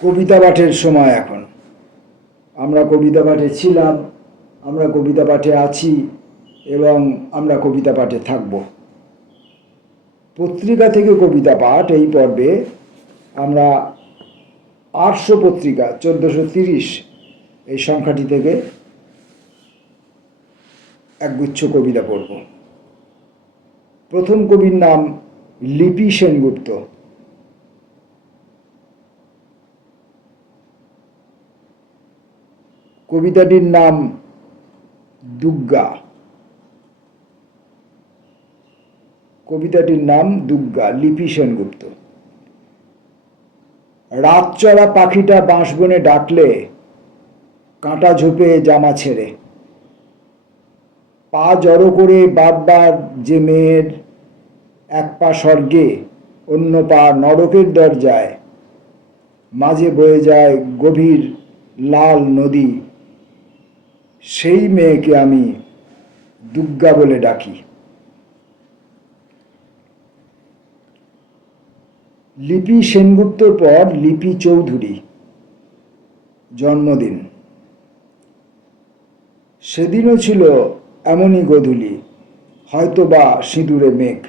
কবিতা পাঠের সময় এখন। আমরা কবিতা পাঠে ছিলাম, আমরা কবিতা পাঠে আছি এবং আমরা কবিতা পাঠে থাকব। পত্রিকা থেকে কবিতা পাঠ এই পর্বে আমরা 800 পত্রিকা 1430 এই সংখ্যাটি থেকে একগুচ্ছ কবিতা পড়ব। প্রথম কবির নাম লিপি সেনগুপ্ত। কবিতাটির নাম দুগ্গা। কবিতাটির নাম দুগ্গা, লিপি সেনগুপ্ত। রাত চড়া পাখিটা বাঁশবনে ডাকলে কাঁটা ঝোপে জামা ছেড়ে, পা জড়ো করে বারবার যে মেয়ের এক পা স্বর্গে অন্য পা নরকের দরজায়, মাঝে বয়ে যায় গভীর লাল নদী, সেই মেয়েকে আমি দুগ্গা বলে ডাকি। লিপি সেনগুপ্তর পর লিপি চৌধুরী, জন্মদিন। সেদিনও ছিল এমনই গোধূলি, হয়তোবা সিঁদুরে মেঘ।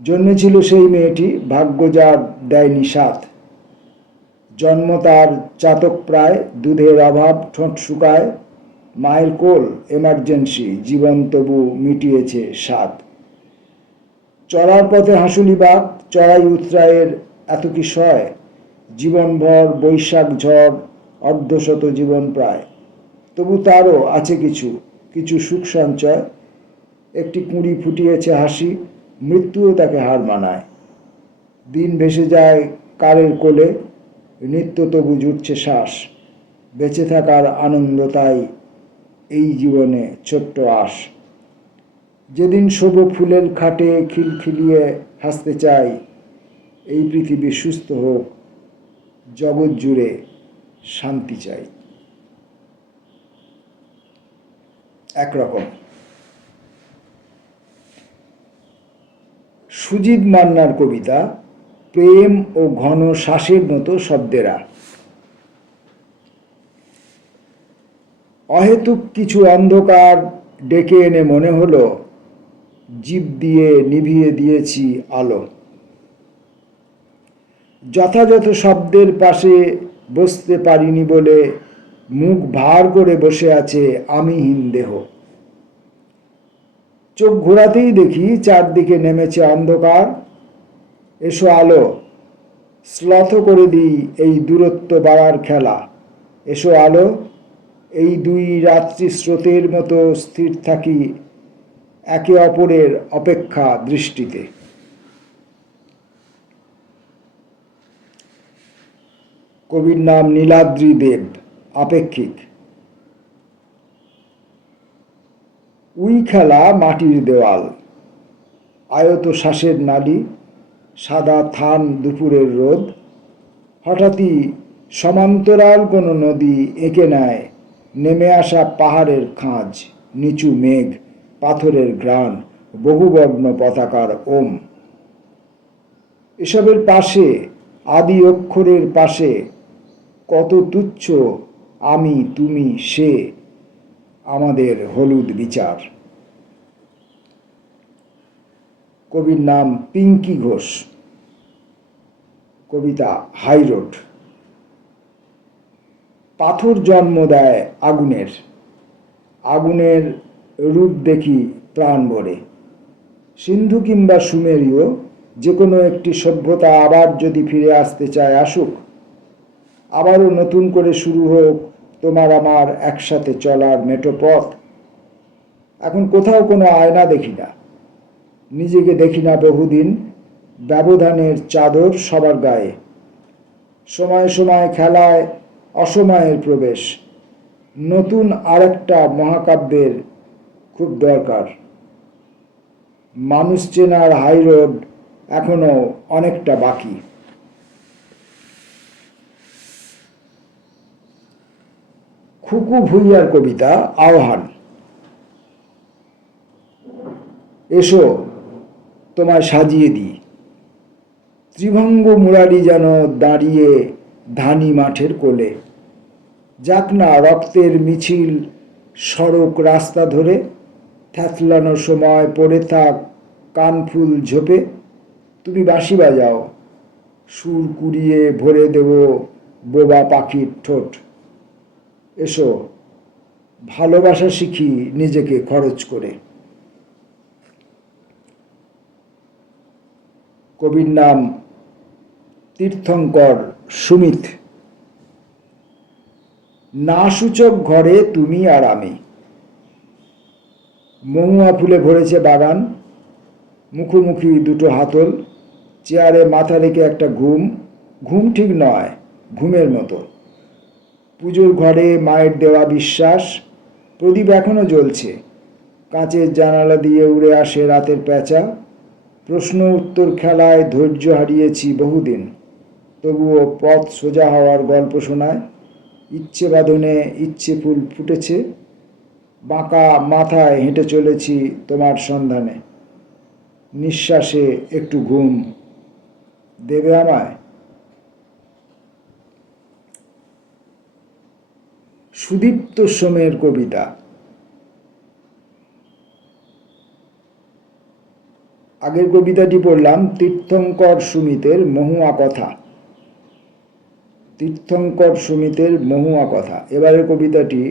জন্মেছিল সেই মেয়েটি, ভাগ্য যার দেয়নি সাথ। জন্ম তার চাতক প্রায়, দুধের অভাব, ঠোঁট শুকায়, মায়ের কোল এমার্জেন্সি, জীবন তবু মিটিয়েছে স্বাদ। চড়ার পথে হাঁসুলি বাঘ, চড়াই উতরায়ের এত কি সয়, জীবনভর বৈশাখ ঝড়, অর্ধশত জীবন প্রায়। তবু তারও আছে কিছু কিছু সুখ সঞ্চয়, একটি কুঁড়ি ফুটিয়েছে হাসি, মৃত্যুও তাকে হার মানায়। দিন ভেসে যায় কারের কোলে, নিত্য তবু জুটছে শ্বাস। বেঁচে থাকার আনন্দ তাই এই জীবনে ছোট্ট আশ। যেদিন শোভ ফুলের খাটে খিলখিলিয়ে হাসতে চাই, এই পৃথিবী সুস্থ হোক, জগৎ জুড়ে শান্তি চাই। একরকম। সুজিত মান্নার কবিতা প্রেম ও ঘন শ্বাসের মতো শব্দেরা। অহেতুক কিছু অন্ধকার ডেকে এনে মনে হলো জীব দিয়ে নিভিয়ে দিয়েছি আলো। যথাযথ শব্দের পাশে বসতে পারিনি বলে মুখ ভার করে বসে আছে আমিহীন দেহ। চোখ ঘোরাতেই দেখি চারদিকে নেমেছে অন্ধকার। এসো আলো, শ্লথ করে দিই এই দূরত্ব বাড়ার খেলা। এসো আলো, এই দুই রাত্রি স্রোতের মতো স্থির থাকি একে অপরের অপেক্ষা দৃষ্টিতে। কবির নাম নীলাদ্রি দেব, আপেক্ষিক। উই খেলা মাটির দেওয়াল, আয়ত শ্বাসের নালী, সাদা থান দুপুরের রোদ। হঠাৎই সমান্তরাল কোনো নদী এঁকে নেয় নেমে আসা পাহাড়ের খাঁজ, নিচু মেঘ, পাথরের ঘ্রাণ, বহুবর্ণ পতাকার ওম। এসবের পাশে, আদি অক্ষরের পাশে, কত তুচ্ছ আমি তুমি সে, আমাদের হলুদ বিচার। কবির নাম পিঙ্কি ঘোষ। কবিতা হাইরোড। পাথর জন্ম দেয় আগুনের, আগুনের রূপ দেখি প্রাণ ভরে। সিন্ধু কিংবা সুমেরীয় যে কোনো একটি সভ্যতা আবার যদি ফিরে আসতে চায় আসুক। আবারও নতুন করে শুরু হোক তোমার আমার একসাথে চলার মেঠো পথ। এখন কোথাও কোনো আয়না দেখি না, নিজেকে দেখি না বহুদিন। ব্যবধানের চাদর সবার গায়ে, সময় সময় খেলায় অসময়ের প্রবেশ। নতুন আরেকটা মহাকাব্যের খুব দরকার। মানুষ চেনার হাইরোড এখনো অনেকটা বাকি। খুকু ভুইয়ার কবিতা আহ্বান। এসো তোমায় সাজিয়ে দিই, ত্রিভঙ্গ মুরারি যেন দাঁড়িয়ে ধানি মাঠের কোলে। যাক না রক্তের মিছিল সড়ক রাস্তা ধরে, থ্যাতলানোর সময় পড়ে থাক কানফুল ঝোপে। তুমি বাঁশি বাজাও, সুর কুড়িয়ে ভরে দেব বোবা পাখির ঠোঁট। এসো ভালোবাসা শিখি নিজেকে খরচ করে। কবির নাম তীর্থঙ্কর সুমিত। না সূচক ঘরে তুমি আর আমি, মহুয়া ফুলে ভরেছে বাগান, মুখোমুখি দুটো হাতল, চেয়ারে মাথা রেখে একটা ঘুম, ঘুম ঠিক নয়, ঘুমের মতো। পুজোর ঘরে মায়ের দেওয়া বিশ্বাস, প্রদীপ এখনো জ্বলছে, কাঁচের জানালা দিয়ে উড়ে আসে রাতের প্যাঁচা। প্রশ্ন উত্তর খেলায় ধৈর্য হারিয়েছি বহুদিন, তবুও পথ সোজা হওয়ার গল্প শোনায়। ইচ্ছে বাঁধনে ইচ্ছে ফুল ফুটেছে, বাঁকা মাথায় হেঁটে চলেছি তোমার সন্ধানে। নিঃশ্বাসে একটু ঘুম দেবে আমায়? সুদীপ্ত সোমের কবিতা। আগের কবিতাটি পড়লাম তীর্থঙ্কর সুমিতের মহুয়া কথা। তীর্থঙ্কর সুমিতের মহুয়া কথা। এবারের কবিতাটি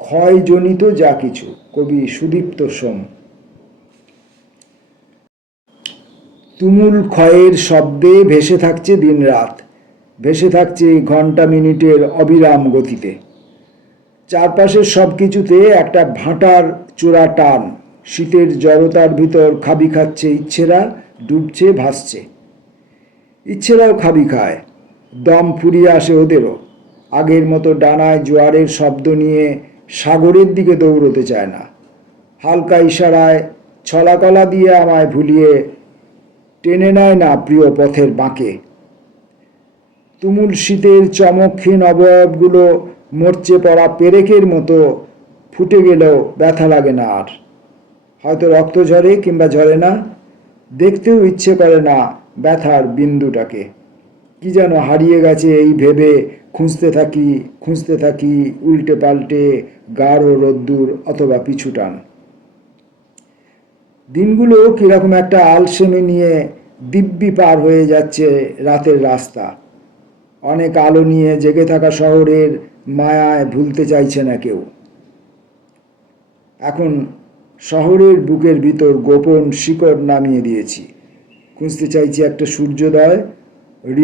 ক্ষয়জনিত যা কিছু, কবি সুদীপ্ত সোম। তুমুল ক্ষয়ের শব্দে ভেসে থাকছে দিন রাত, ভেসে থাকছে ঘন্টা মিনিটের অবিরাম গতিতে। চারপাশের সব কিছুতে একটা ভাঁটার চোরা টান, শীতের জড়তার ভিতর খাবি খাচ্ছে ইচ্ছেরা, ডুবছে ভাসছে। ইচ্ছেরাও খাবি খায়, দম ফুরিয়ে আসে ওদেরও। আগের মতো ডানায় জোয়ারের শব্দ নিয়ে সাগরের দিকে দৌড়তে চায় না। হালকা ইশারায় ছলাকলা দিয়ে আমায় ভুলিয়ে টেনে নেয় না প্রিয় পথের বাঁকে। তুমুল শীতের চমকহীন অবয়বগুলো মরচে পড়া পেরেকের মতো ফুটে গেলেও ব্যথা লাগে না আর। হয়তো রক্ত ঝরে কিংবা ঝরে না, দেখতেও ইচ্ছে করে না ব্যথার বিন্দুটাকে। কি যেন হারিয়ে গেছে এই ভেবে খুঁজতে থাকি উল্টে পাল্টে গাঢ় রোদ্দুর অথবা পিছুটান। দিনগুলো কিরকম একটা আলসেমি নিয়ে দিব্যি পার হয়ে যাচ্ছে রাতের রাস্তা। অনেক আলো নিয়ে জেগে থাকা শহরের মায়ায় ভুলতে চাইছে না কেউ। এখন শহরের বুকের ভিতর গোপন শিকড় নামিয়ে দিয়েছি। খুঁজতে চাইছি একটা সূর্যোদয়,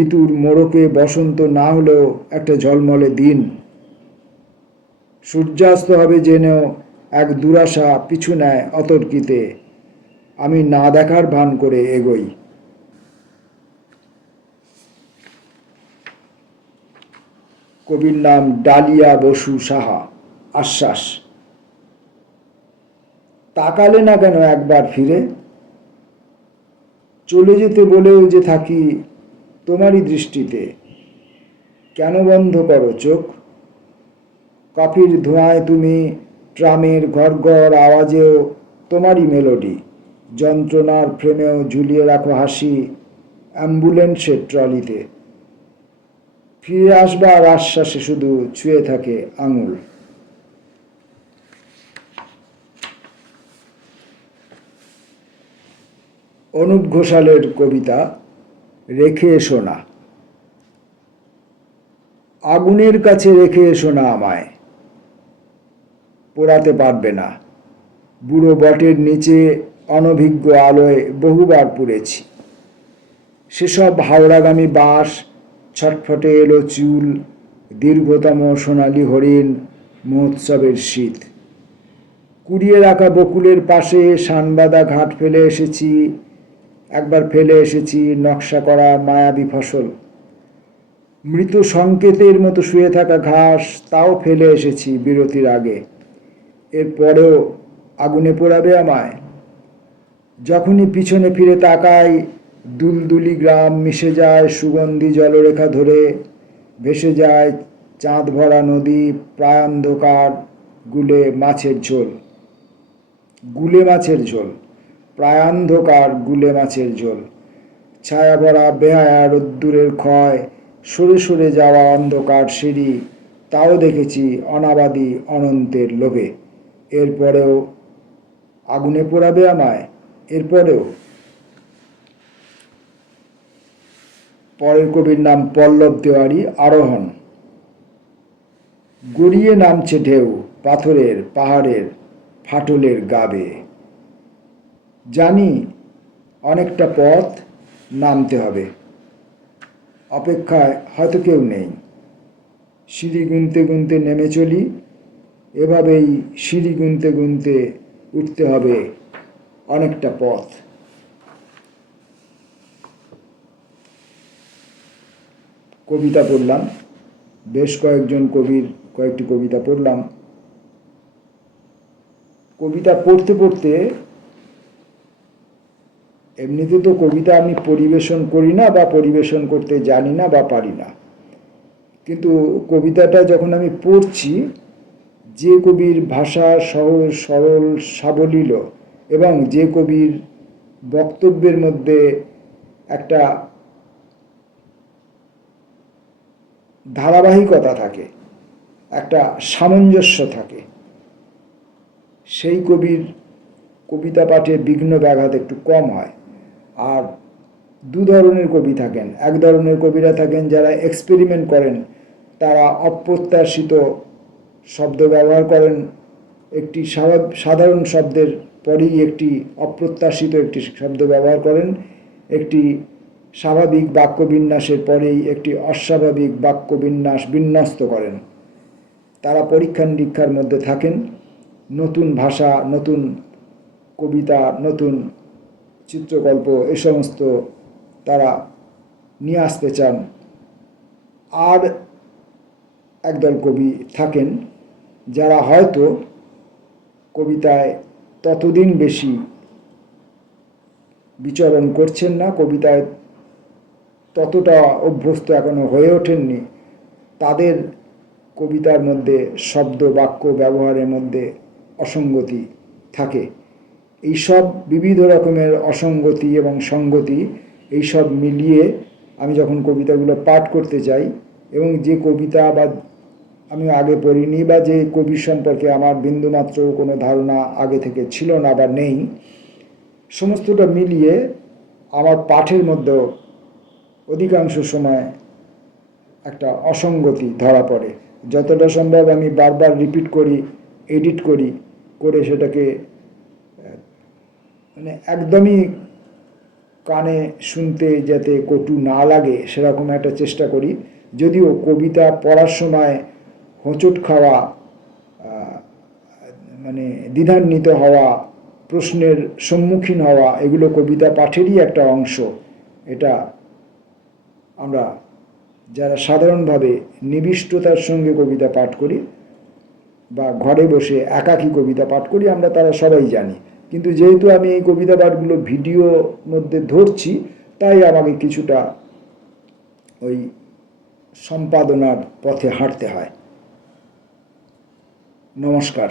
ঋতুর মোড়কে বসন্ত না হলেও একটা ঝলমলে দিন। সূর্যাস্ত হবে জেনেও এক দুরাশা পিছু নেয় অতর্কিতে, আমি না দেখার ভান করে এগোই। কবির নাম ডালিয়া বসু সাহা। আশ্বাস। তাকালে না কেন একবার ফিরে? চলে যেতে বলেও যে থাকি তোমারই দৃষ্টিতে। কেন বন্ধ করো চোখ? কফির ধোঁয়ায় তুমি, ট্রামের ঘর আওয়াজেও তোমারই মেলোডি। যন্ত্রণার ফ্রেমেও ঝুলিয়ে রাখো হাসি অ্যাম্বুলেন্সের ট্রলিতে। ফিরে আসবার আশ্বাসে শুধু ছুঁয়ে থাকে আঙুল। অনুপ ঘোষালের কবিতা রেখে এসো না। আগুনের কাছে রেখে এসো না আমায়, পোড়াতে পারবে না। বুড়ো বটের নিচে অনভিজ্ঞ আলোয় বহুবার পুড়েছি। সেসব হাওড়াগামী বাঁশ, ছটফটে এলো চুল, দীর্ঘতম সোনালি হরিণ, মহোৎসবের শীত। কুড়িয়ে রাখা বকুলের পাশে শানবাদা ঘাট ফেলে এসেছি, একবার ফেলে এসেছি নকশা করা মায়াবী ফসল। মৃত সংকেতের মতো শুয়ে থাকা ঘাস, তাও ফেলে এসেছি বিরতির আগে। এরপরেও আগুনে পোড়াবে আমায়? যখনই পিছনে ফিরে তাকাই, দুলদুলি গ্রাম মিশে যায় সুগন্ধি জলরেখা ধরে, ভেসে যায় চাঁদ ভরা নদী, প্রায়ান্ধকার গুলে মাছের ঝোল। প্রায়ান্ধকার গুলে মাছের ঝোল। ছায়া ভরা বেহায়া রোদ্দুরের ক্ষয়, সরে সরে যাওয়া অন্ধকার সিঁড়ি, তাও দেখেছি অনাবাদি অনন্তের লোভে। এরপরেও আগুনে পোড়াবে আমায়, এরপরেও। পরের কবির নাম পল্লব তেওয়ারি, আরোহণ। গড়িয়ে নামছে ঢেউ পাথরের পাহাড়ের ফাটলের গাবে, জানি অনেকটা পথ নামতে হবে, অপেক্ষায় হয়তো কেউ নেই। সিঁড়ি গুনতে গুনতে নেমে চলি, এভাবেই সিঁড়ি গুনতে গুনতে উঠতে হবে অনেকটা পথ। কবিতা পড়লাম, বেশ কয়েকজন কবির কয়েকটি কবিতা পড়লাম। কবিতা পড়তে পড়তে, এমনিতে তো কবিতা আমি পরিবেশন করি না বা পরিবেশন করতে জানি না বা পারি না, কিন্তু কবিতাটা যখন আমি পড়ছি, যে কবির ভাষা সহজ সরল সাবলীল এবং যে কবির বক্তব্যের মধ্যে একটা ধারাবাহিকতা থাকে, একটা সামঞ্জস্য থাকে, সেই কবির কবিতা পাঠে বিঘ্ন ব্যাঘাত একটু কম হয়। আর দু ধরনের কবি থাকেন। এক ধরনের কবিরা থাকেন যারা এক্সপেরিমেন্ট করেন, তারা অপ্রত্যাশিত শব্দ ব্যবহার করেন, একটি সাধারণ শব্দের পরেই একটি অপ্রত্যাশিত একটি শব্দ ব্যবহার করেন, একটি স্বাভাবিক বাক্যবিন্যাসের পরেই একটি অস্বাভাবিক বাক্যবিন্যাস বিন্যস্ত করেন। তারা পরীক্ষা নিরীক্ষার মধ্যে থাকেন, নতুন ভাষা, নতুন কবিতা, নতুন চিত্রকল্প এ সমস্ত তারা নিয়ে আসতে চান। আর একদল কবি থাকেন যারা হয়তো কবিতায় ততদিন বেশি বিচরণ করছেন না, কবিতায় ততটা অভ্যস্ত এখনো হয়ে ওঠেননি, তাদের কবিতার মধ্যে শব্দ বাক্য ব্যবহারের মধ্যে অসঙ্গতি থাকে। এইসব বিবিধ রকমের অসঙ্গতি এবং সঙ্গতি, এইসব মিলিয়ে আমি যখন কবিতাগুলো পাঠ করতে চাই, এবং যে কবিতা বা আমি আগে পড়িনি বা যে কবি সম্পর্কে আমার বিন্দুমাত্র কোনো ধারণা আগে থেকে ছিল না বা নেই, সমস্তটা মিলিয়ে আমার পাঠের মধ্যেও অধিকাংশ সময় একটা অসঙ্গতি ধরা পড়ে। যতটা সম্ভব আমি বারবার রিপিট করি, এডিট করি, করে সেটাকে মানে একদমই কানে শুনতে যাতে কটু না লাগে সেরকম একটা চেষ্টা করি। যদিও কবিতা পড়ার সময় হোঁচট খাওয়া, মানে দ্বিধান্বিত হওয়া, প্রশ্নের সম্মুখীন হওয়া, এগুলো কবিতা পাঠেরই একটা অংশ। এটা আমরা যারা সাধারণভাবে নিবিষ্টতার সঙ্গে কবিতা পাঠ করি বা ঘরে বসে একাকী কবিতা পাঠ করি, আমরা তারা সবাই জানি। কিন্তু যেহেতু আমি এই কবিতা পাঠগুলো ভিডিওর মধ্যে ধরছি, তাই আমাকে কিছুটা ওই সম্পাদনার পথে হাঁটতে হয়। নমস্কার।